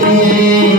प्यारे